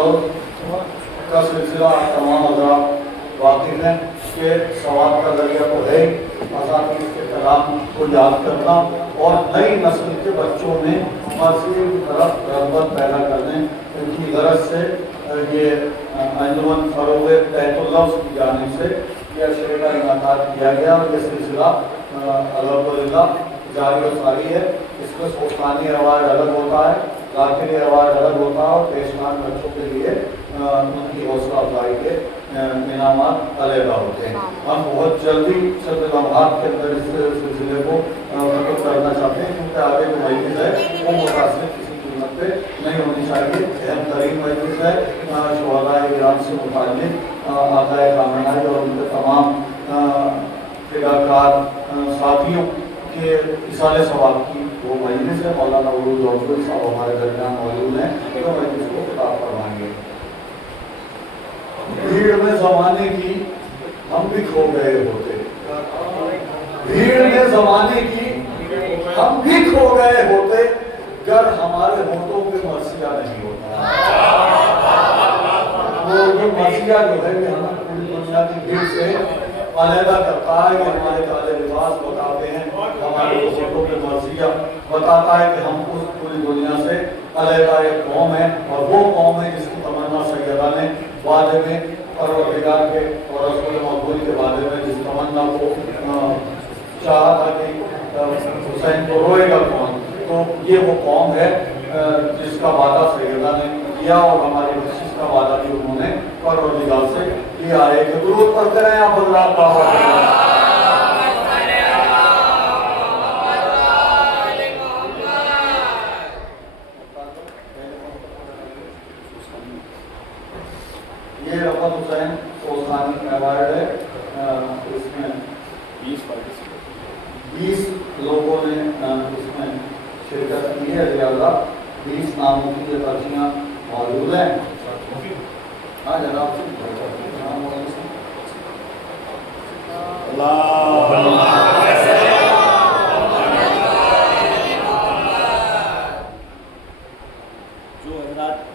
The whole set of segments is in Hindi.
का सिलसिला तमाम हज़रात वाकिफ़ हैं कि सवाल का जरिया तो है अज़ानी के कलाम को याद करना और नई नस्ल के बच्चों में मज़ीद की तरफ रग़बत पैदा करने की गरज से ये अंजुमन फ़रोग़ तहत-उल-लफ्ज़ की जानिब से यह अशरे का इनाक़ाद किया गया और यह सिलसिला अल्हम्दुलिल्लाह जारी व सारी है। इसमें सोस्तानी अवार्ड अलग होता है, ज़ाकिरी अवार्ड अलग होता है और पेशमान बच्चों के लिए उनकी हौसला अफजाई के इनामात अलग होते हैं। हम बहुत जल्दी चंद लम्हात के अंदर इस सिलसिले को खत्म करना चाहते हैं क्योंकि आगे जो मजलिस है वो मुतासिर किसी कीमत पे नहीं होनी चाहिए। अहम तरीन मजलिस है शुहदाए इरान से मुताल्लिक़ आकाए कामनाई और उनके तमाम फिदाकार साथियों के इसाले सवाब की वो मजलिस है। मौलाना उरूज जौहरी साहब हमारे दरमियान मौजूद हैं, तो मजलिस को खिताब फरमाएंगे। भीड़ में ज़माने की हम भी खो गए होते, भीड़ में ज़माने की हम भी खो गए होते, गर हमारे होठों पे मर्सिया नहीं होता। वो जो मर्सिया जो है हमें पूरी दुनिया की भीड़ से अलहदा करता है कि हमारे काले लिबास बताते हैं, हमारे होठों पे मर्सिया बताता है कि हम उस पूरी दुनिया से अलहदा एक कौम है और वो कौम है जिसकी तमन्ना सैयदा ने वादे में परवरदिगार के और रसूल मक़बूल के बारे में जिस तमन्ना को चाहा था कि हुसैन को रोएगा कौन, तो ये वो कौम है जिसका वादा सैयदा ने किया और हमारी बख्शिश का वादा भी उन्होंने परवरदिगार से किया है। कि दुरूद पढ़ते रहें आप हज़रात। ये रफ़त हुसैन सोस्तानी अवार्ड है। इसमें 20 लोगों ने इसमें शिरकत की है। ज़्यादा 20 नामों की ये पर्चियाँ मौजूद हैं। हाँ जनाब,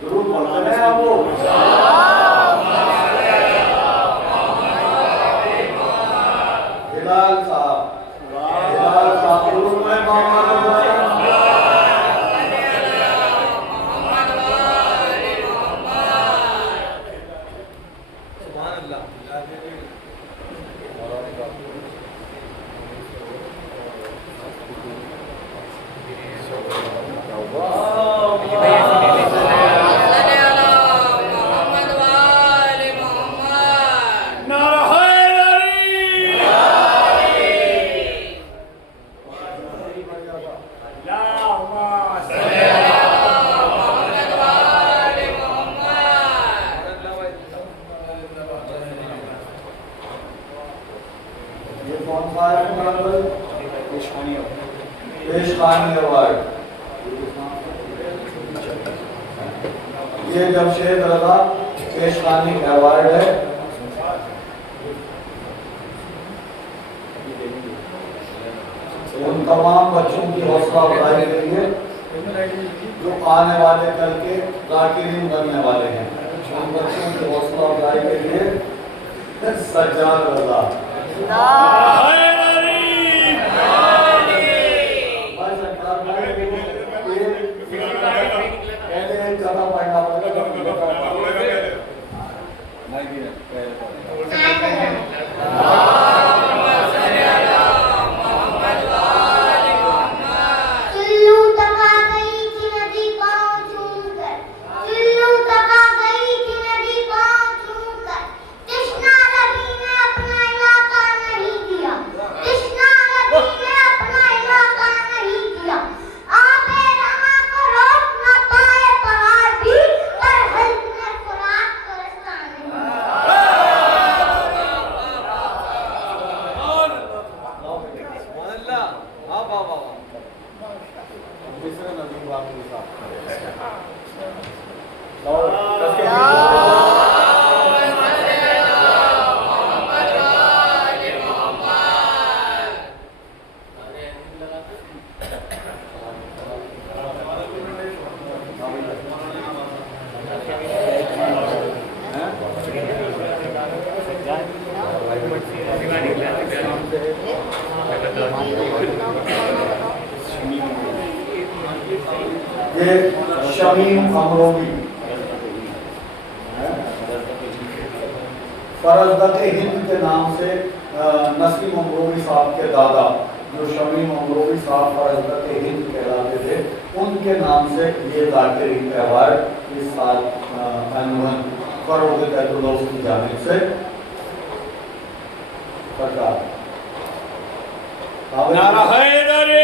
दुरूद पढ़ते हैं आप वो। हिलाल साहब पेशखानी अवार्ड। ये जमशेद रज़ा पेशखानी अवार्ड है। उन तमाम बच्चों की हौसला अफजाई के लिए जो आने वाले कल के ज़ाकिरीन बनने वाले हैं, उन बच्चों की हौसला अफजाई के लिए सज्जाद रज़ा ये शमीम अमरोवी फरजदत हिंद के नाम से नसीम अमरोवी साहब के दादा जो शमीम अमरोवी साहब फरजदत हिंद कहलाते थे, उनके नाम से ये जाकिर अवार्ड इस साल अनवन फरोग तैयबुल्लाह की जानिब से सरकार। नारा हैदरी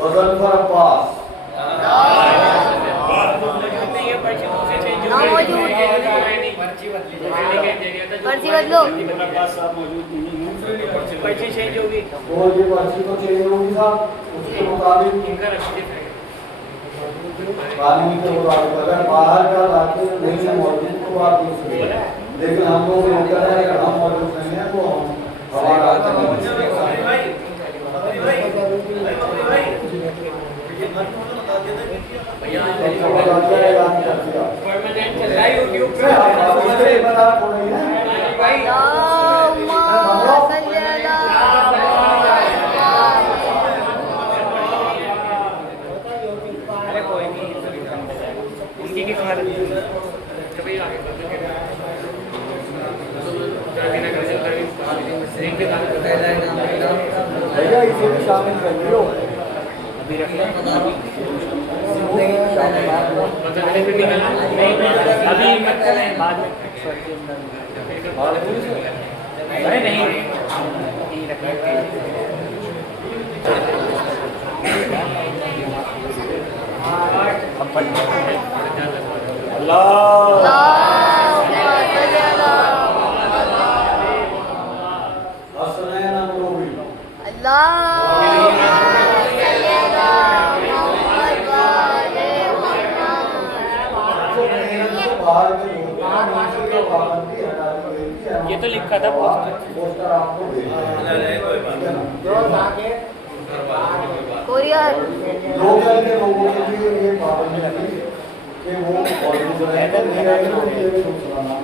गजनफर अब्बास पर्ची बदलो। पर्ची चेंज होगी तो ये पर्ची तो चेंज होगी साहब, उसके मुताबिक कानून के मुताबिक अगर बाहर का लाके नहीं है मौजूद तो बात दूसरी है, लेकिन हम लोग कहते हैं अगर हम मौजूद नहीं है तो हमारा भैया इसे भी शामिल कर लो। ये तो लिखा था पोस्टर आपको कोरियर लोकल के लोगों के लिए ये पाबंदी लगी कि वो मौजूद रहे तो नहीं रहेगी तो ये भी सुनाना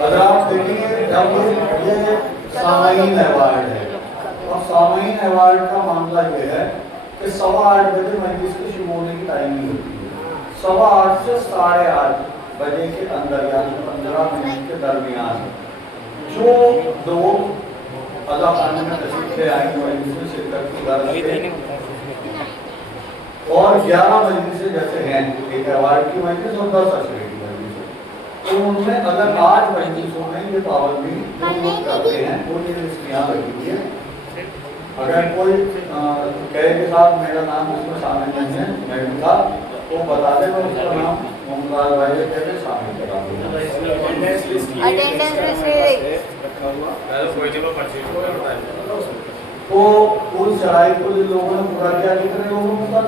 अगर आप देखेंगे जब ये सामाइन अवार्ड है और सामाइन अवार्ड का मामला ये है कि 8:15 बजे मजलिस के शुरू होने की टाइमिंग होती है, 8:15 से 8:30 बजे के अंदर यानी 15 मिनट के दरमियान जो लोग अल्लाह खाने में तशरीफ ले आएंगे मजलिस में शिरकत की दर और 11 मजलिसें जैसे हैं, एक अवार्ड की मजलिस और 10 अशरे की मजलिस, तो उनमें अगर 8 मजलिसों में ये पाबंदी लोग करते हैं तो ये लिस्ट यहाँ लगी हुई है। अगर कोई कहे के साथ मेरा नाम इसमें शामिल नहीं है मैडम का तो बता दें, मैं उसका नाम मुमताज भाई कहते शामिल करा तो उस चढ़ाई को जिन लोगों ने पूरा किया कितने लोगों का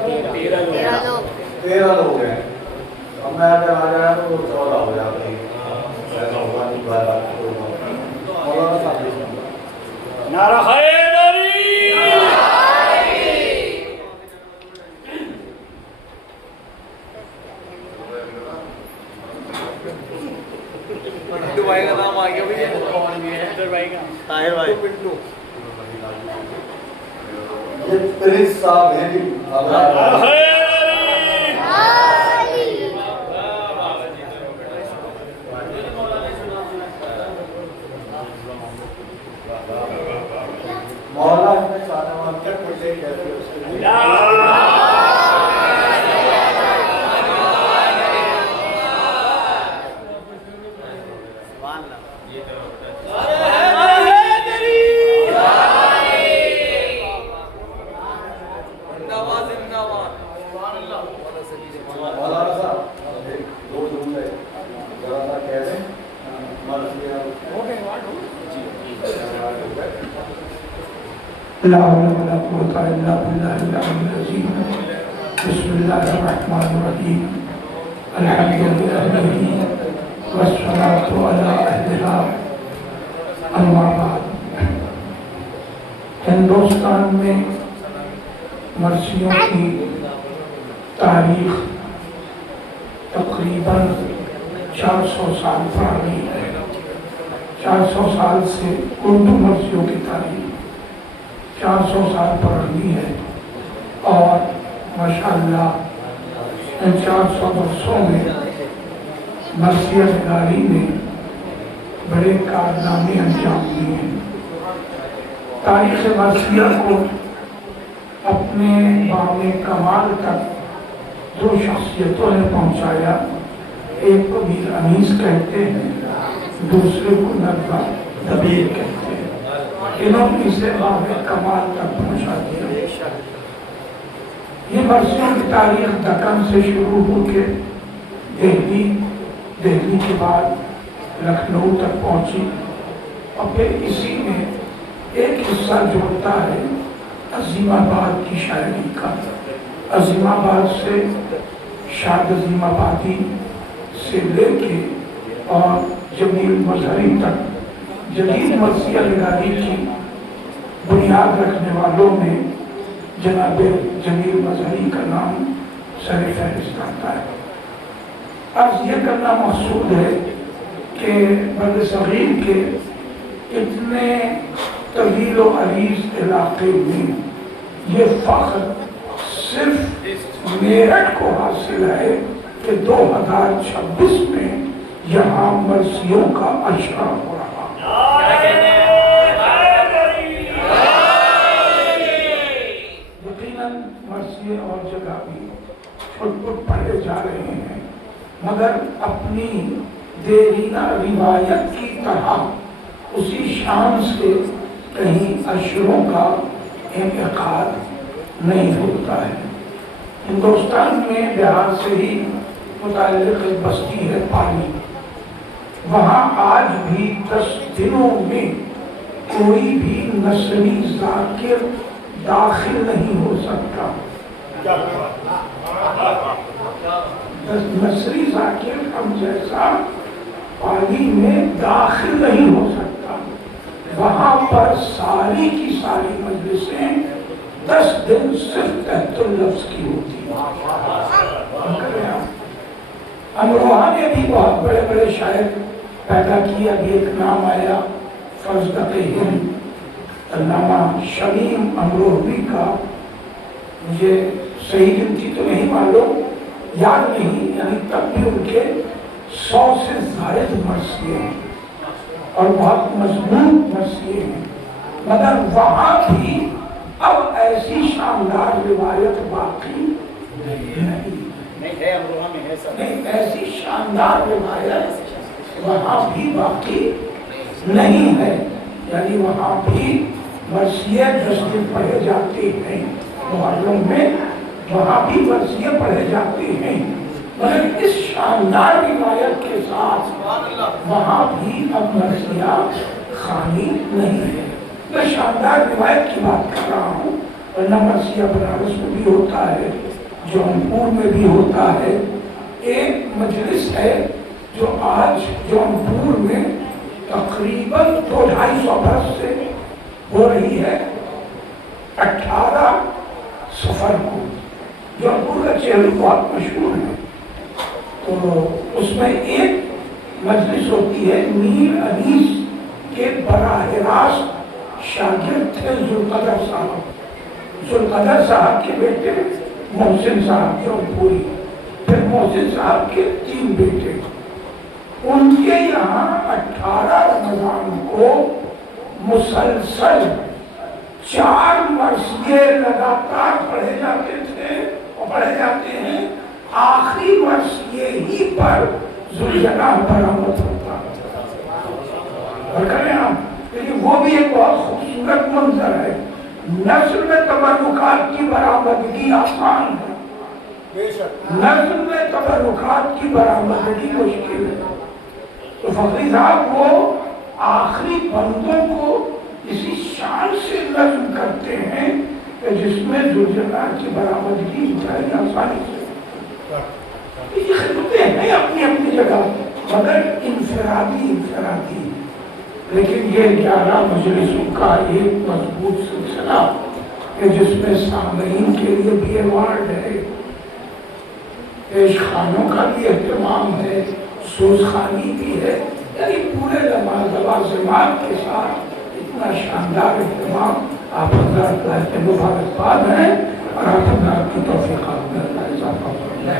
13 लोग हैं। अब मैं अगर आ जाए तो 14 हो जाते हैं। नारा हैदरी भाई का नाम आ गया भैया भाई ये प्रिंस साहब हैं जी मौला में सारा वाक्य कुछ एक ला हौला वला कुव्वता इल्ला बिल्लाहिल अलिय्यिल अज़ीम। बिस्मिल्लाहिर रहमानिर रहीम। अल्हम्दुलिल्लाहि वस्सलातु अला अहलिहा अम्मा बाद। हिंदुस्तान में मर्सियों की तारीख तकरीबन 400 साल पुरानी है। 400 साल से उर्दू मर्सियों की तारीख 400 साल पुरानी है और माशाअल्लाह इन 400 वर्षों में मर्सिया निगारी ने बड़े कारनामे अंजाम दिए हैं। तारीख़ मर्सिया को अपने बामे कमाल तक दो शख्सियतों ने पहुँचाया। एक को मीर अनीस कहते हैं, दूसरे को नब्बा दबीर कहते हैं। इन्होंने इसे बामे कमाल तक पहुँचा दिया। ये मर्सियों की तारीख दक्कन से शुरू होकर दिल्ली के बाद लखनऊ तक पहुँची और फिर इसी में एक हिस्सा जोड़ता है अजीमाबाद की शायरी का। अजीमाबाद से शाद अजीमाबादी से लेके और जमील मजहरी तक जदीद मर्सिया निगारी की बुनियाद रखने वालों में जनाब जमील मजहरी का नाम सर फहरिस्त आता है। अर्ज ये करना मकसूद है कि बर्द सगीर के इतने तवील व अरीज इलाके में ये फ़ख्र सिर्फ मेरठ को हासिल है कि 2026 में यहाँ मर्सियों का अशरा हो रहा। यकीनन मर्सिये और जगह भी छुट पढ़े जा रहे हैं, मगर अपनी देरीना रिवायत की तरह उसी शान से कहीं अशरों का इनेकाद नहीं होता है। हिंदुस्तान में बिहार से ही मुताल्लिक़ बस्ती है पाली। वहाँ आज भी 10 दिनों में कोई भी नस्ली ज़ाकिर दाखिल नहीं हो सकता। नस्ली ज़ाकिर हम जैसा पाली में दाखिल नहीं हो सकता। वहाँ पर सारी की सारी मजलिसें 10 दिन सिर्फ तहतुल लफ्ज़ की होती है। अमरोहा ने भी बहुत बड़े बड़े शायर पैदा किए। अभी एक नाम आया फजदक़-ए-हिंद अल्लामा शमीम अमरोही का, मुझे सही गिनती तो नहीं मालूम, याद नहीं, यानी तब भी उनके 100 से ज़ायद मर्सिये हैं और बहुत मजबूत मर्सिये हैं। मगर वहाँ भी अब ऐसी शानदार रिवायत बाकी नहीं है। अमरोहा में है सब नहीं, ऐसी शानदार रिवायत वहाँ भी बाकी नहीं है। यानी वहाँ भी मर्सिये 10 दिन पढ़े जाते हैं मोहल्लों में, वहाँ भी मर्सिये पढ़े जाते हैं, मगर इस शानदार रिवायत के साथ वहाँ भी अब मर्सिया खाली नहीं है। मैं शानदार रिवायत की बात कर रहा हूँ, वरना मर्सिया बनारस में भी होता है, जौनपुर में भी होता है। एक मजलिस है जो आज जौनपुर में तकरीबन 200-250 बरस से हो रही है। 18 सफर को जौनपुर का चेहरा बहुत मशहूर है, तो उसमें एक मजलिस होती है। मीर अनीस के बराह रास्त शागिर्द थे जुल्क़दर साहब। जुल्क़दर साहब के बेटे मोहसिन साहब जौनपुरी, फिर मोहसिन साहब के 3 बेटे। उनके यहाँ 18 रमज़ान को मुसलसल 4 मर्सिये लगातार पढ़े जाते थे और पढ़े जाते हैं। आखिरी मर्सिये ही पर ज़ुल्जनाह बरामद होता और करें आप, लेकिन वो भी एक बहुत खूबसूरत मंजर है। नस्ल में तबर्रुकात की बरामदगी आसान है, नस्ल में तबर्रुकात की बरामदगी मुश्किल है। तो फखरी साहब वो आखिरी बंदों को इसी शान से नज्म करते हैं कि जिसमें जुलजलाल की बरामदगी इंतहाई आसानी से। ये खिदमतें हैं अपनी अपनी जगह, मगर इंफरादी। लेकिन ये 11 मजलिसों का एक मजबूत सिलसिला कि जिसमें सामईन के लिए भी अवार्ड है, पेश खानों का भी एहतमाम है, सोजखानी भी है, यानी पूरे लवाज़िमात के साथ इतना शानदार एहतमाम आप हज़रात के मुबारकबाद हैं और आप हज़रात की तौफ़ीक़ात में अल्लाह इज़ाफ़ा फरमाए।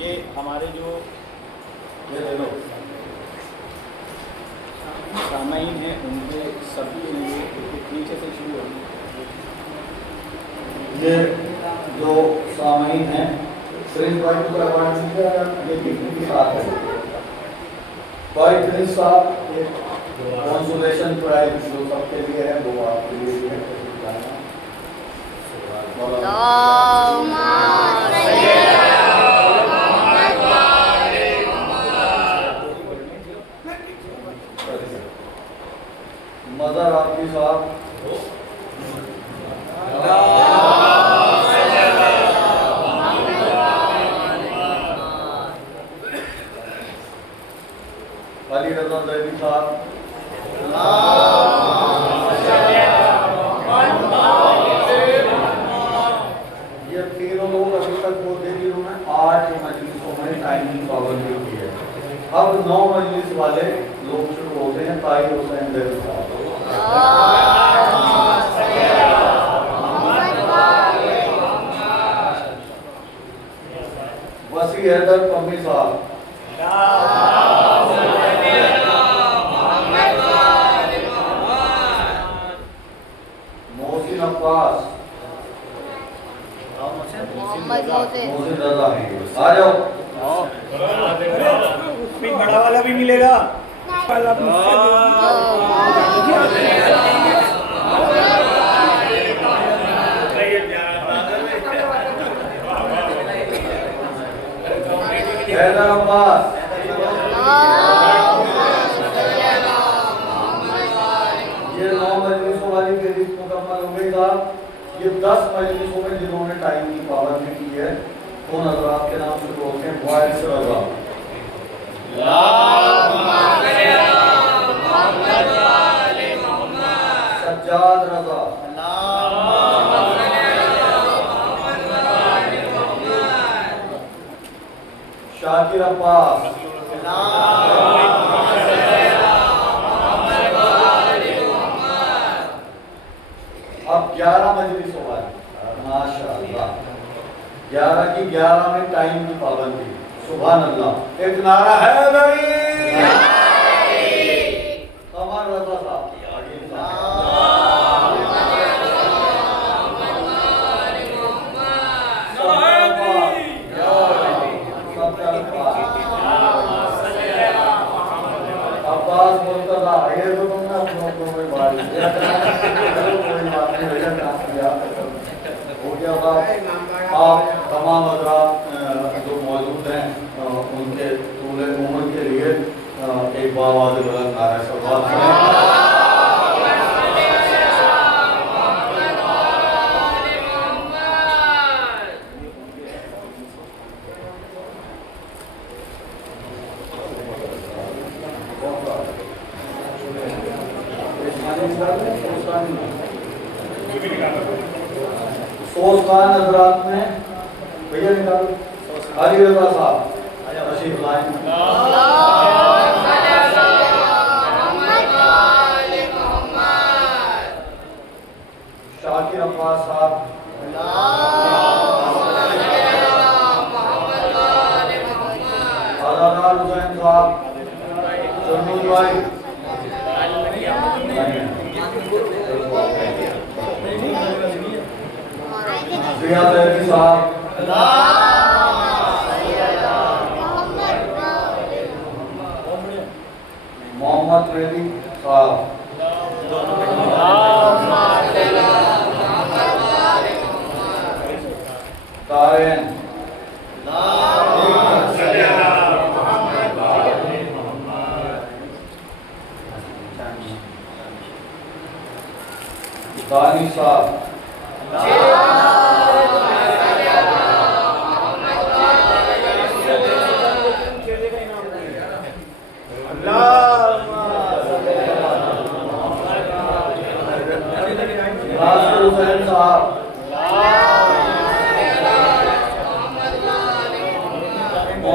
ये हमारे जो सामाइन हैं उनके सभी लिए नीचे से शुरू होंगे। ये जो सामाइन हैं प्रिंस भाई को अवार्ड ये गिफ्ट के साथ है। भाई प्रिंस साहब एक कंसोलेशन प्राइज जो सबके लिए है वो आपके लिए भी है। मदर आपकी साहब अली रज़ा ज़ैदी साहब ये तीनों लोग अभी तक बोलते हैं उन्होंने 8 मजलिसों में टाइम की पाबंदी की है। अब 9 मजलिस वाले लोग शुरू होते हैं। ताई हुसैन ज़ैदी साहब, वसी हैदर कमी साहब, मोहसिन अब्बास, मोहसिन रजा है। आ जाओ। बड़ा वाला भी मिलेगा। हैदर अब्बास, ये 9 मजलिसों वाली फहरिस्त मुकम्मल हो गई साहब। ये 10 मजलिसों में जिन्होंने टाइम की पाबंदी की है उन हज़रात के नाम शुरू होते हैं। वारिस रज़ा, सज्जाद रज़ा, शाकिर अब्बास, अब 11 मजलिसों वाली माशाअल्लाह 11 की 11 में टाइम की पाबंदी। सुभान अल्लाह। एक नारा हैदरी, कमर रज़ा साहब, अब्बास मुर्तज़ा, ये तो तुमने अपनों में बारी कोई बात नहीं भैया, काम किया हो गया बात। आप तमाम हज़रात जो मौजूद हैं उनके तूले उम्र के लिए एक बावाज़ बुलंद नारा सल्लल्लाहु अलैहि वसल्लम। सोस्तान हज़रात में भैया निकालो। अली रज़ा साहब तशरीफ लाएं। शाकिर अब्बास साहब, आज़ादार हुसैन साहब, जरनूल भाई, प्रिया ज़ैदी साहब, मोहम्मद रेदी साहब,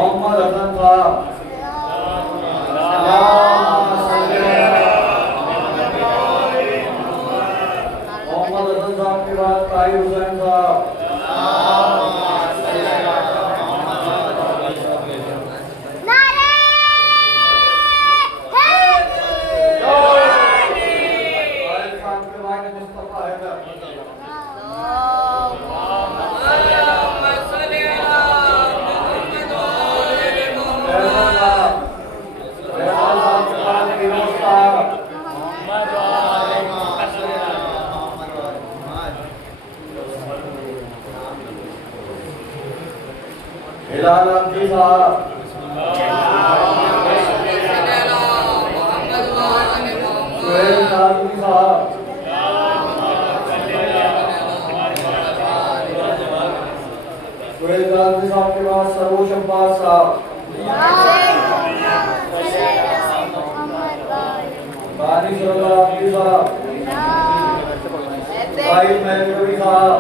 मोहम्मद हसन साहब, मोहम्मद हसन साहब के बाद ताहिर हुसैन साहब, हिलाल अब्दी साहब, सुहेल नाज़मी साहब, सुहेल नाज़मी साहब के बाद सरोज अब्बास साहब, बानी सल्लल्लाहु अलैहि साहब, साहिब महमूदी साहब,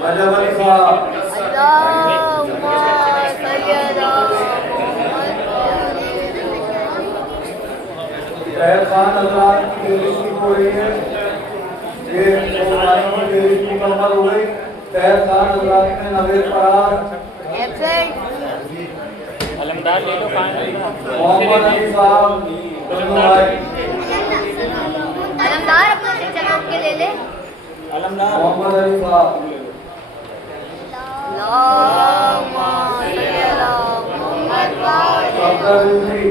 रजब अली साहब, तहर खान हजरात की फेहरिस्त हो रही है। ये प्रोग्रामों की फेहरिस्त मुकम्मल हो गई। तहर खान हजरात में नवेद फरार, अलमदार ले लो मोहम्मद अली साहब, अलमदार अपना शिक्षक रोक के ले ले। मोहम्मद अली साहब, अब्दुल रिजवी,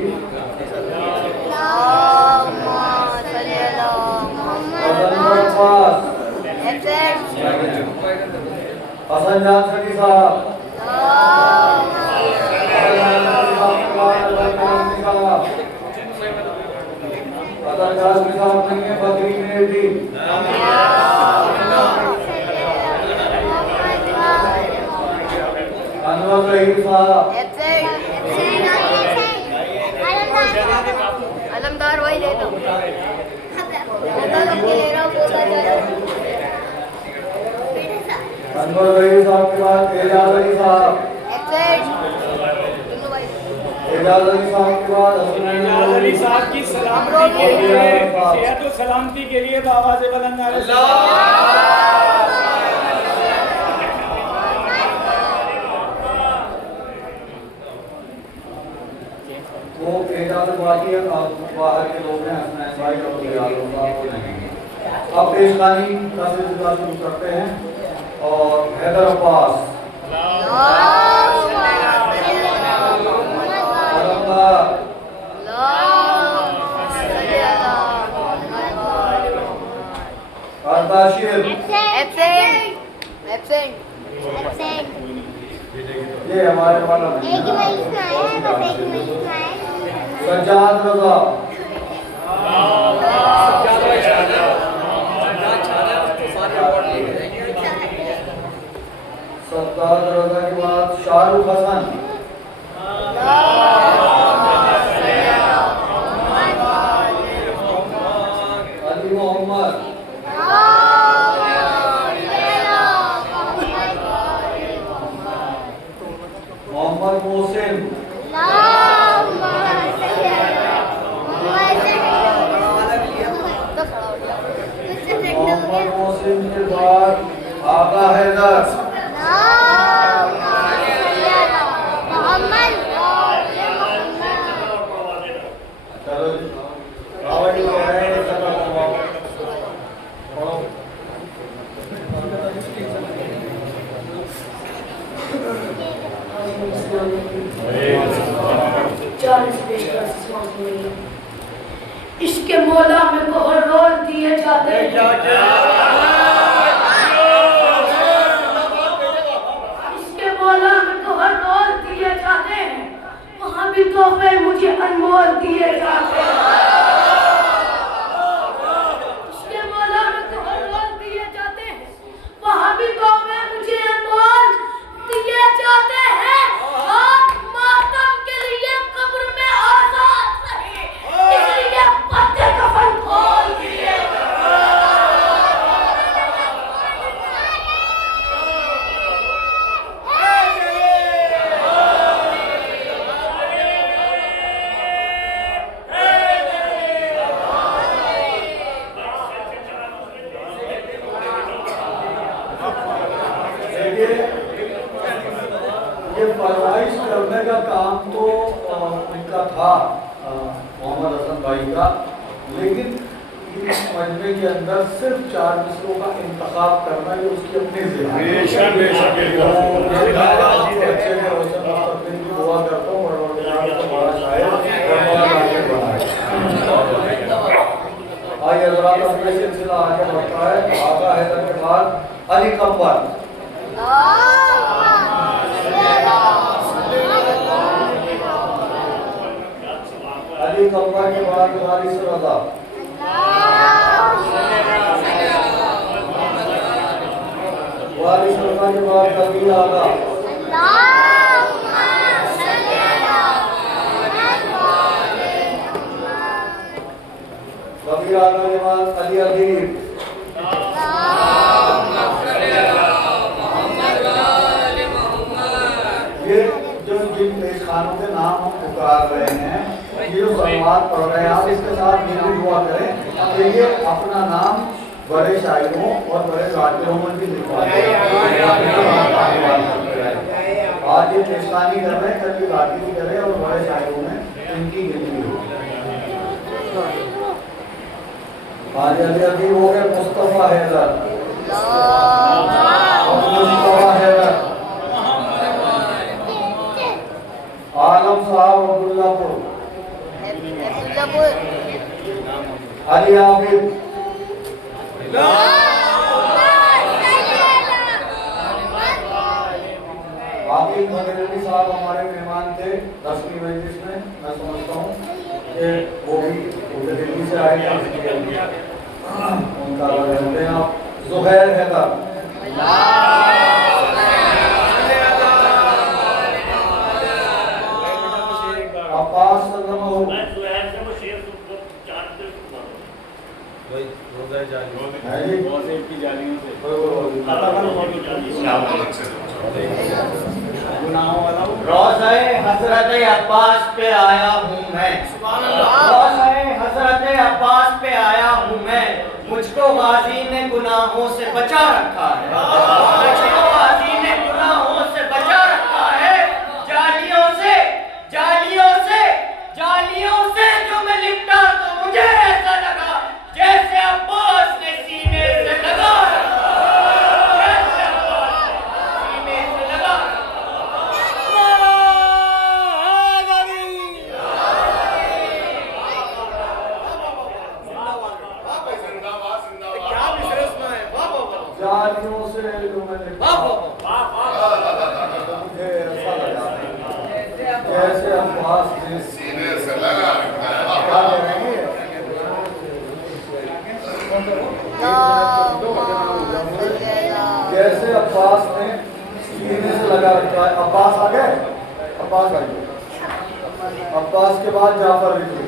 हसन जान सकी साहब, बकरी मेहदी, अनवर रहीम साहब, अलमदार वही ले लो। अनवर रहीम साहब के बाद एजाज अली साहब, एजाज अली साहब के बाद एजाज अली साहब की सलामती के लिए, सेहत और सलामती के लिए आवाज़ बुलंद वो एजाज बाकी है, बाहर के लोग हैं, हसनैन भाई और दियाल साहब को नहीं। अब पेशगानी का सिलसिला शुरू करते हैं और हैदर अब्बास, अरदाशिर, ये हमारे वाला सज्जाद रजा, सज्जाद रजा के बाद शाहरुख हसन, अली मोहम्मद, मोहम्मद मोहसिन, मोहम्मद मोहसिन के बाद आका हैदर, चलो रावड़ी हो रहे हैं, चलो इसके मौला में बहुत रोल दिए जाते हैं, इसके मौला में बहुत रोल दिए जाते हैं, वहाँ भी तोहफे मुझे अनमोल दिए जाते हैं। इसके मौला में बहुत रोल दिए जाते हैं, वहाँ भी तोहफे मुझे अनमोल दिए जाते हैं। और मातम के काम तो उनका था मोहम्मद हसन भाई का, लेकिन इस मजमे के अंदर सिर्फ 4 मिसरों का इंतखाब करना ये उसकी अपनी जिम्मेदारी दुआ करता हूँ आइए हज़रात, अपने सिलसिला आगे बढ़ता है। आगा हैदर के बाद अली कब्बर, अली कब्बर के बाद वारिस रज़ा, वारिस रज़ा के बाद कबीर आगा, कबीर आगा के बाद अली अदीब, ये जो जिन खानों के नाम हम पुकार रहे हैं, ये जो सलवार पढ़ रहे हैं, आप इसके साथ ये भी दुआ करें कि ये अपना नाम बड़े शायरों और बड़े जाकिरों में भी लिखवा दें। आज ये पेशकानी कर रहे हैं, कल ये जाकिरी करें और बड़े शायरों में इनकी गिनती हो। आज अली अदीब हो गए मुस्तफा हैदर, मुस्तफा हैदर, आलम साहब अब्दुल्लापुर, अली आबिद, आबिद मगरबी साहब हमारे मेहमान थे 10वीं मजलिस में। मैं समझता हूँ कि वो भी दिल्ली से आए थे, उनका रहते हैं आप। ज़ुहैर हैदर, अब्बास सल्लल्लाहु रोज़े हज़रत अब्बास पे आया हूँ मैं, रोज़े हज़रत अब्बास पे आया हूँ मैं, मुझको गाजी ने गुनाहों से बचा रखा है, मुझको गाजी ने गुनाहों से बचा रखा है। जालियों से जो मैं लिपटा तो मुझे ऐसा लगा जैसे अब्बास ने सीने से लगा रखा, जैसे अब्बास ने सीने से लगा जालियों से जो मैंने मुझे ऐसा लगा जैसे अब्बास ने सीने से लगा रखा है। जैसे अब्बास ने सीने से लगा रखा है। अब्बास आ गए, अब्बास आ गए। अब्बास के बाद जाफर रिजवी,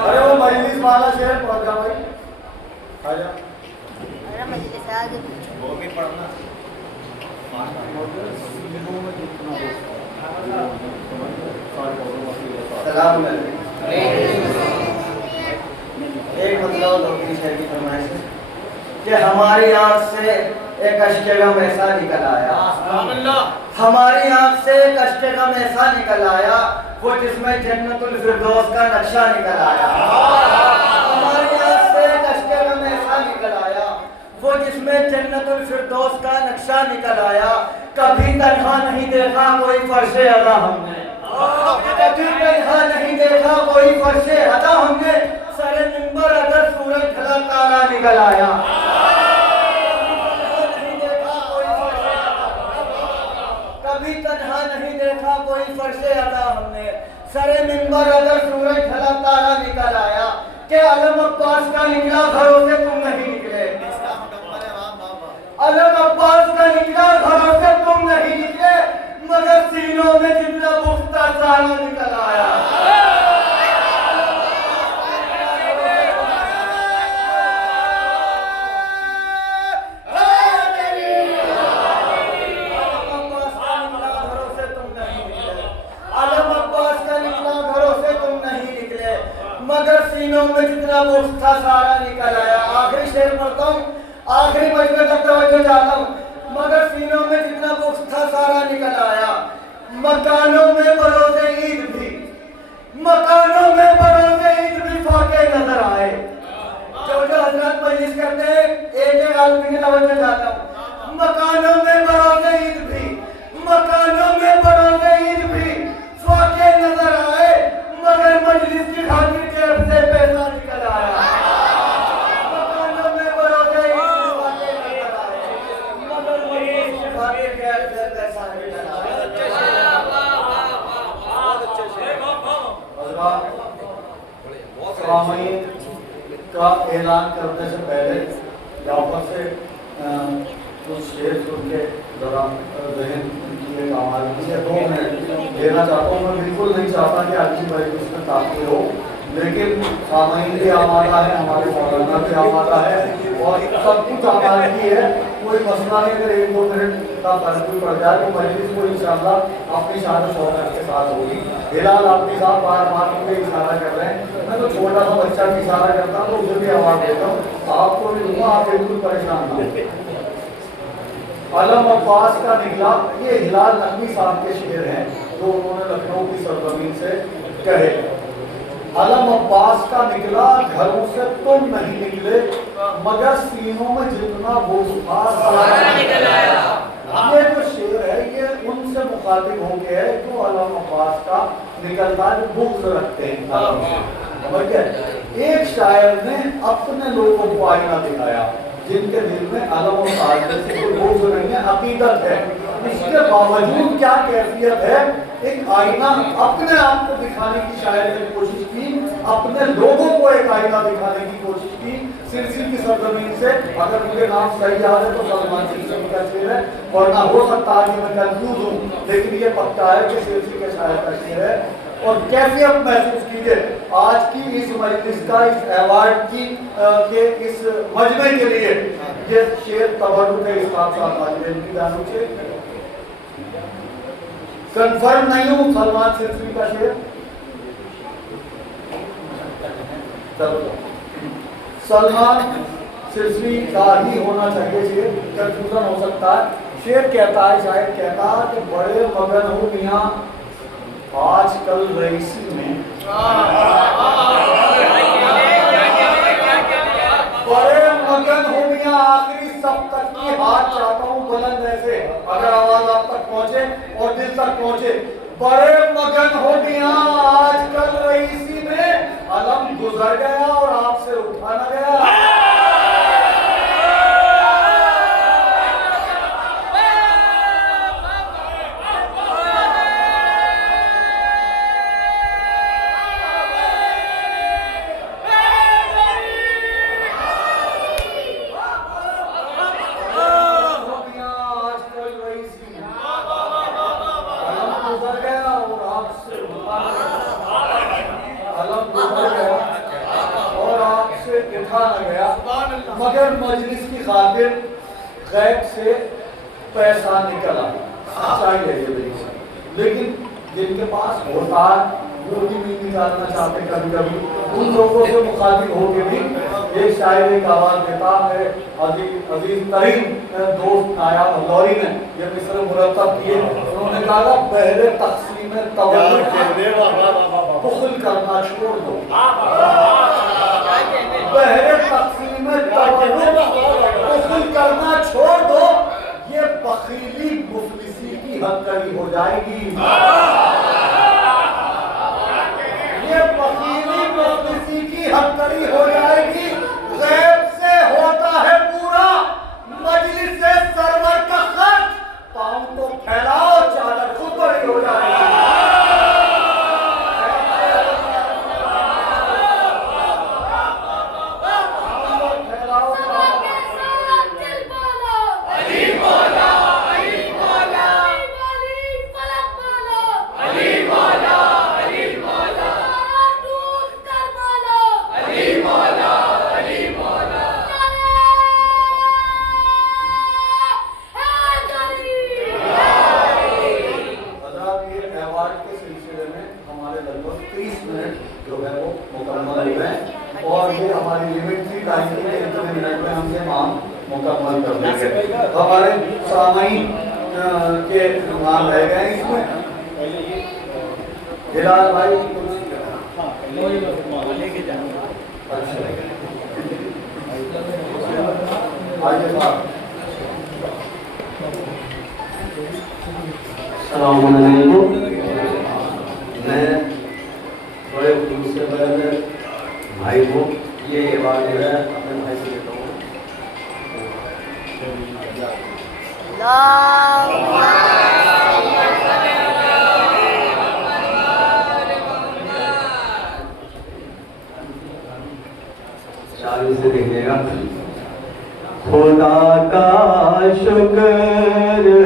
अरे वो मजलिस वाला शेर पहुंच जा भाई, आ जा। वो भी पढ़ना सलाम एक मतलब दूसरी शेर की फरमाइश है कि हमारी आंख से एक अश्के गम ऐसा निकल आया, हमारी आंख से एक अश्के गम ऐसा निकल आया वो जिसमें जन्नतुल फिरदौस का नक्शा निकल आया, हमारी आंख से एक अश्के गम ऐसा निकल आया वो जिसमें जन्नतुल फिरदौस का नक्शा निकल आया। कभी तन्हा नहीं देखा कोई फर्शे अदा हमने, कभी तन्हा नहीं देखा कोई फर्शे अदा हमने, सरे मिंबर अगर सूरज ढला तारा निकल आया। कभी तन्हा नहीं देखा कोई फर्शे अदा हमने, सरे मिंबर अगर सूरज ढला तारा निकल आया। के अलम अब्बास का निकला घरों से तुम नहीं निकले, अलम अब्बास का निकला घरों से तुम नहीं निकले, मगर सीनों में जितना पुख्ता साला निकल आया। मगर सीनों में जितना बुक्स था सारा निकल आया। आखिरी शेर पढ़ता हूँ, आखिरी मजमे तक तवज्जो चाहता हूँ। मगर सीनों में जितना बुक्स था सारा निकल आया। मकानों में बरोज़े ईद भी, मकानों में बरोज़े ईद भी फाके नजर आए। जो हजरत मजलिस करते हैं, एक आदमी की तवज्जो चाहता हूँ। मकानों में बरोज़े ईद भी, मकानों में बरोज़े ईद भी फाके नजर आए। मगर मजलिस की खातिर जेब से पैसा निकल आया। मकानों में बरोज़े ईद भी फाके नजर आए, मगर मजलिस की खातिर जेब से पैसा निकल आया। सामयिक का ऐलान करने से पहले यहाँ पर से कुछ शेर सुन के जरा जहन की एक आवाज़ है 2 मिनट देना चाहता हूँ। मैं बिल्कुल नहीं चाहता कि आज की मजलिस में ताक़ीर हो, लेकिन सामयिक भी आमादा है, हमारे मौलाना भी आमादा है और सब कुछ आमाद की है। कोई मसला नहीं, अगर 1-2 मिनट का फर्क भी पड़ जाए तो मजलिस को इंशाअल्लाह अपनी शान शौकत के साथ होगी। हिलाल आपके साथ बार मुझे इशारा कर रहे हैं, मैं तो छोटा सा बच्चा भी इशारा करता हूँ तो उसे भी आवाज़ देता हूँ। आपको भी दूंगा, आप बिल्कुल परेशान ना हो। अलम अब्बास का निकला, ये हिलाल नकवी साहब के शेर हैं जो उन्होंने लखनऊ की सरजमीन से कहे। अलम अब्बास का निकला, घरों से तुम नहीं निकले, मगर सीनों में जितना बुग़्ज़ था निकल आया। ये जो शेर है ये उनसे मुखातिब हो गया है जो अलम अब्बास का निकलता है, बुग़्ज़ रखते हैं। समझ गए? एक शायर ने अपने लोगों को आईना दिखाया जिनके दिल में अलम और ताज़ से कोई बुग़्ज़ नहीं है, अकीदत है। इसके बावजूद क्या कैफियत है, एक आईना अपने आप को दिखाने की शायर ने कोशिश की, अपने लोगों को एक आईना दिखाने की कोशिश की सिरसी की सरजमीन से। अगर मुझे नाम सही याद है तो सलमान सिरसी का शेर है, वरना हो सकता है कि मैं कंफ्यूज हूँ, लेकिन ये पक्का है कि सिरसी के शायर का शेर है। और कैफियत महसूस कीजिए आज की इस मजलिस का, इस अवार्ड की के इस मजमे के लिए ये शेर तबर्रुक है इस साहब की जानब से। कंफर्म नहीं हूँ सलमान सिरसी का शेर, सलमान सिरसी का ही होना चाहिए शेर, कंफ्यूजन हो सकता है। शेर कहता है, शायद कहता है कि बड़े मगन हो मियां आजकल रईसी में, बड़े मगन हो मियां आखिरी सब तक की हाथ चाहता हूँ बुलंद ऐसे, अगर आवाज आप तक पहुंचे और दिल तक पहुंचे। बड़े मगन हो मियां आजकल रईसी में, अलम गुजर गया और आपसे उठा न गया। मगर मजलिस की खातिर गैब से पैसा निकला, सच्चाई है ये बिल्कुल। लेकिन जिनके पास होता है वो भी निकालना चाहते कभी कभी, उन लोगों से मुखातिब होके भी एक शायर एक आवाज देता है। अजीज तरीन दोस्त नायाब लौरी ने ये मिसर मुरतब किए, उन्होंने कहा पहले तकसीम बुखल करना छोड़ दो, पहले तकसीम बुखल करना छोड़ दो, ये बखीली मुफलिसी की हक़्क़ी हो जाएगी। ये बखीली मुफलिसी की हक़्क़ी हो जाएगी। गैब से होता है पूरा, मजलिस से सरवर का खर्च, पाँव तो फैलाओ चादर खुद बड़ी हो जाएगी। ये हमारी लिमिट थी टाइम की, इतने मिनट में हमसे मांग मुकम्मल कर देंगे। हमारे सामाईन के नाम रह गए इसमें। हिलाल भाई लेके जाना। अच्छा आइए साहब। अस्सलामुअलैकुम। मैं बड़े खुद से मेरे भाई को ये बात जो है अपने भाई से लेता हूँ। चालू से देखिएगा। खुदा का शुक्र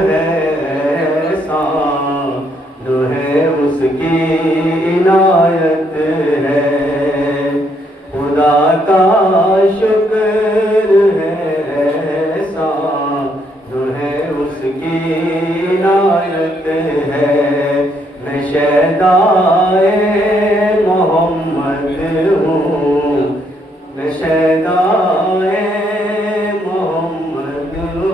है जो है उसकी इनायत है। खुदा का शुक्र है जो है उसकी इनायत है। मैं शहदाए मोहम्मद हूँ, मैं शहदाए मोहम्मद हूँ।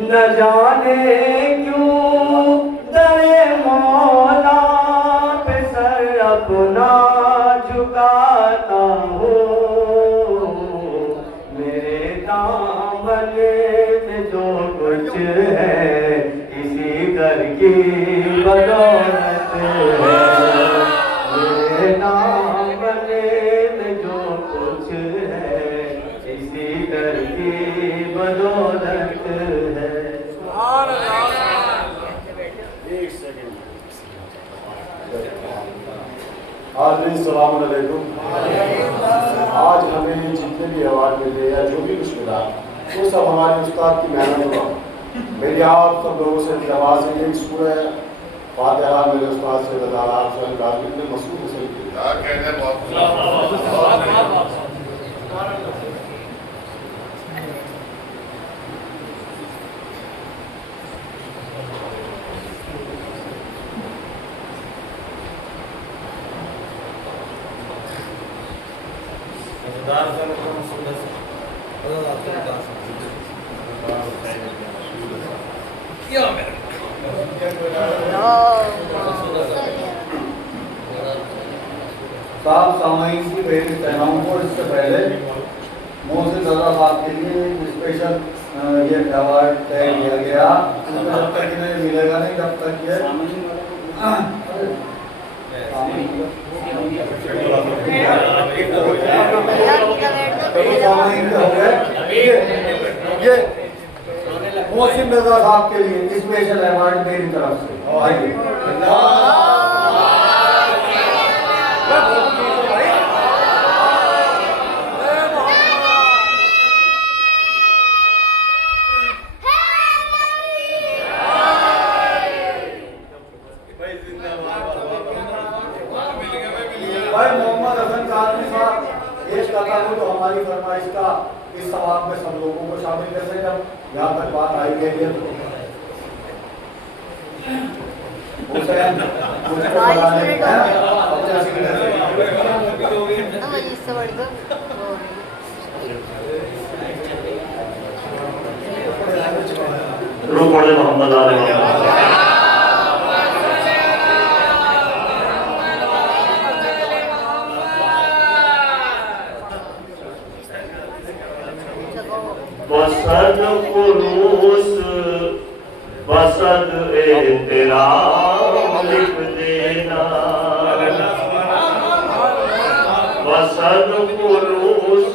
न जाने क्यों दरे मौला पे सर अपना झुकाता हूँ। मेरे दामन में जो कुछ है इसी दर की बदौलत है। मेरे दामन में जो कुछ है इसी दर की बदौलत है। हाज़रीन सलाम अलैकुम। आज हमें ये जितने भी अवार्ड मिले या जो भी कुछ मिला वो सब हमारे उस्ताद की मेहनत हुआ। मेरी आप सब लोगों से दरवाज़ है एक सूरह फातिहा मेरे उस्ताद से ने मसूद से साहब सामाईन की बेटी तहनाओं को इससे पहले मोहसिन रज़ा साहब के लिए स्पेशल ये अवार्ड तय किया गया। जब तक इन्हें मिलेगा नहीं तब तक ये सामाईन हो गए। ये मोहसिन रज़ा साहब के लिए स्पेशल अवार्ड मेरी तरफ से। आइए भाई मोहम्मद हसन काज़मी साहब पेश करता हूँ तो हमारी फरमाइश का इस सवाब में सब लोगों को शामिल कर दें। जब यहाँ तक बात आई गई है तो हुसैन मुझको बनाने का अपने सीने से रूह पढ़े मोहम्मद आले वसद कुरूस वसद एहतराम लिख देना। वसद कुरूस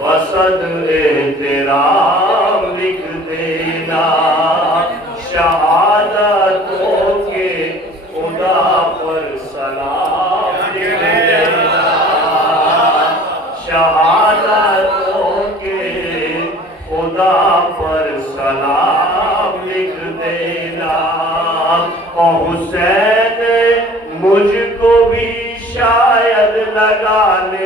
वसद एहतराम लिख देना। शहादतों के खुदा पर सलाम लिख देना। शहादतों के खुदा पर सलाम लिख देना। हुसैन मुझको भी शायद लगाने